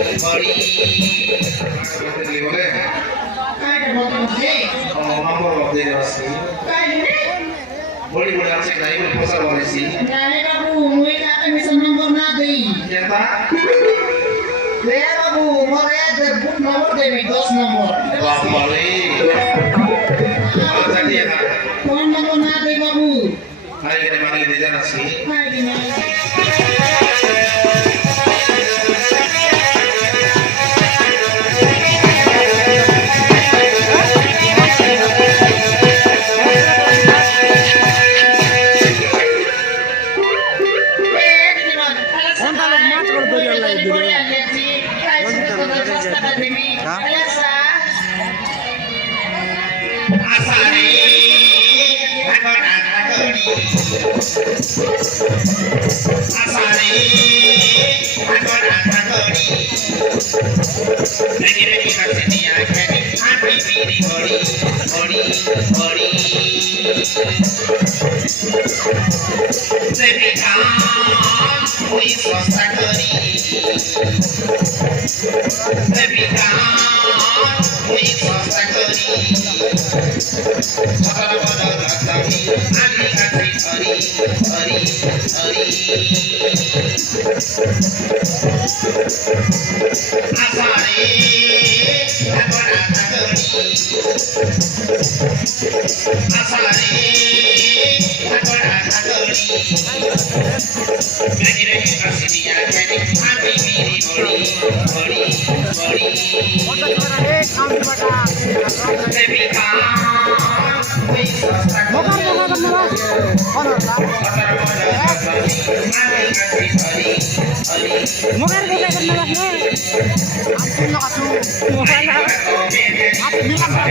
hori boleh Kayak motor sih. oh mampu waktu ini pasti boleh boleh cek lagi boleh pasar boleh sih Nane kamu, mui kata bisa nomor nanti. nyata Dia kamu, mau debut nomor Dewi 2 nomor. wah boleh kalau tadi ya kak Tuan nomor nanti kamu. hari ini mana di sana sih Kayak gini. asari asari lagi kasih dia hati diri hori Devika oi swasta kari Devika oi swasta kari Chhara bada rakhi ani ati hari asare bada rakhi asare bada rakhi Lagi kasih dia jadi hati diri hori Devika oi swasta kari Mukhar ko kaya na lang eh. Asin na kaso. Mukhar na. At nilang ka.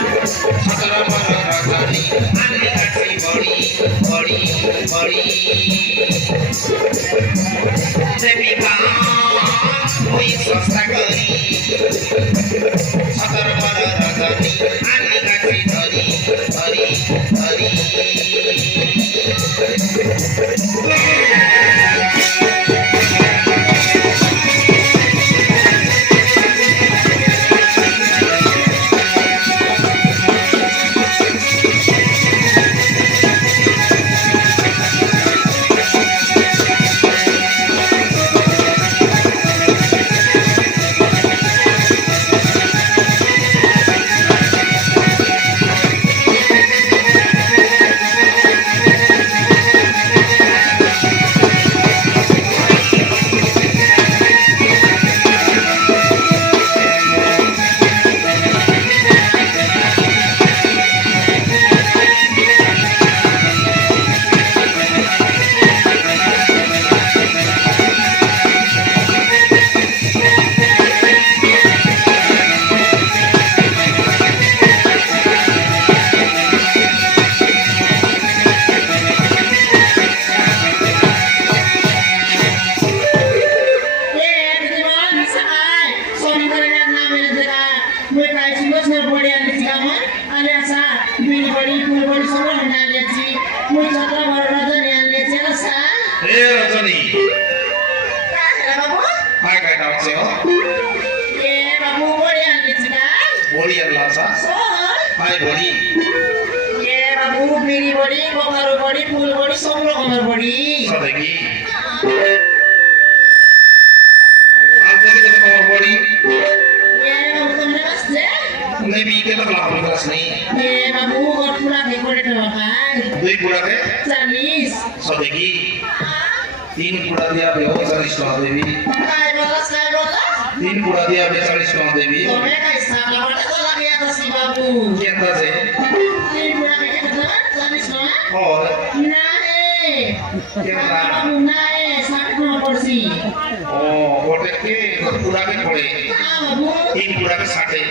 Thank you. Ui swasta kari Satar pada rajani Ani kaki hari Hari Hari Rajani Hai kai naam se ho Bodi yang lasa Hai bodi Sadegi Ante kita kamar bodi Nabi kita kelapa kelas ni Dui pura ke Sadegi तीन पूरा दिया बे 40 टका देवी तीन पूरा दिया बे 40 टका देवी कितना से और कितना ओ बोटे के पूरा के पड़े तीन पूरा के 60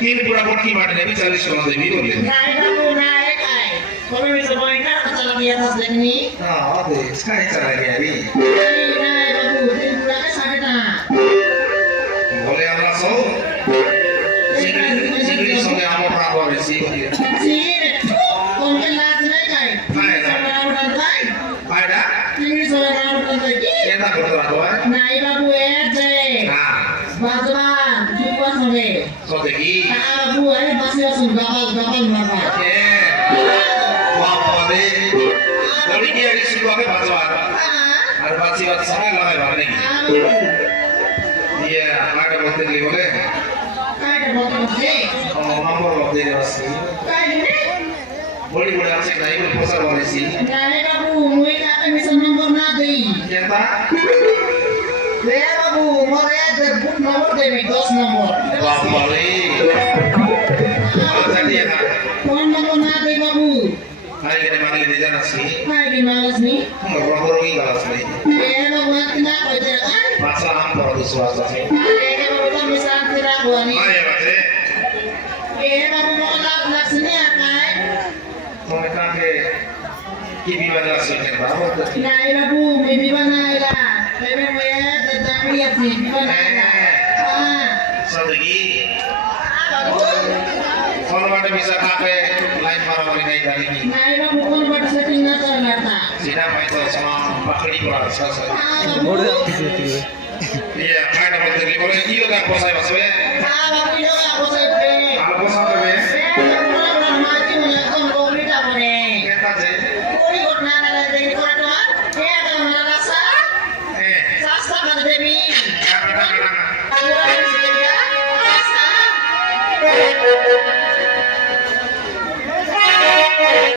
तीन पूरा बोट की बात ने भी 40 टका देवी बोले हाँ दे sekarang cara dia ni boleh Allah so sini sampai amo prawa resi ada kita betul atau so degi Boli dia di sebuah ke bazar. Ada bazar sana lama banget. Iya, ada botel ni boleh. Oh, nomor botel ni masih. Boli cek naik ke pasar boleh sih. Kita? Bapak ni. Apa dia nak? Hari ini mana di jalan sini? Merokok galas ni. Masalah apa tu suara sih? Ayah baca. Mereka ke kibi mana sih kita? Sadegi. Kalau ada bisa kafe lain para wanita dari ini. Sida mai to sama pakdi kora sasa. Iya, kai na bolte ni boleh iyo ka posai baswe.